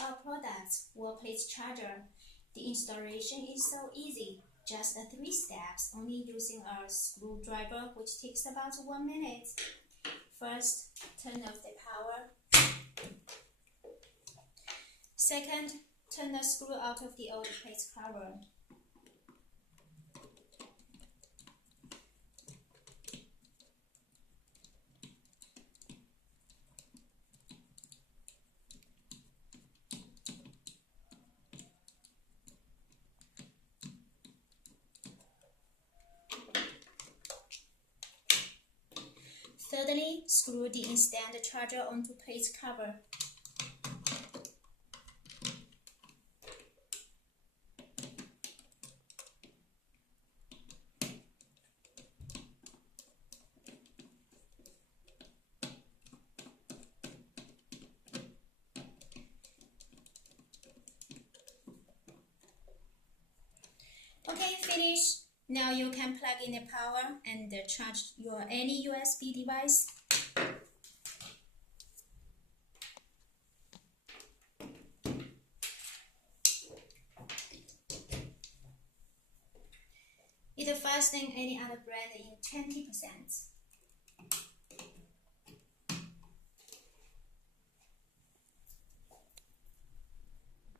our product, wall-plate charger. The installation is so easy, just 3 steps, only using a screwdriver, which takes about 1 minute. First, turn off the power. Second, turn the screw out of the old plate cover. Thirdly, screw the instant charger onto plate cover. Okay, finish. Now you can plug in the power and charge your any USB device. It's faster than any other brand in 20%.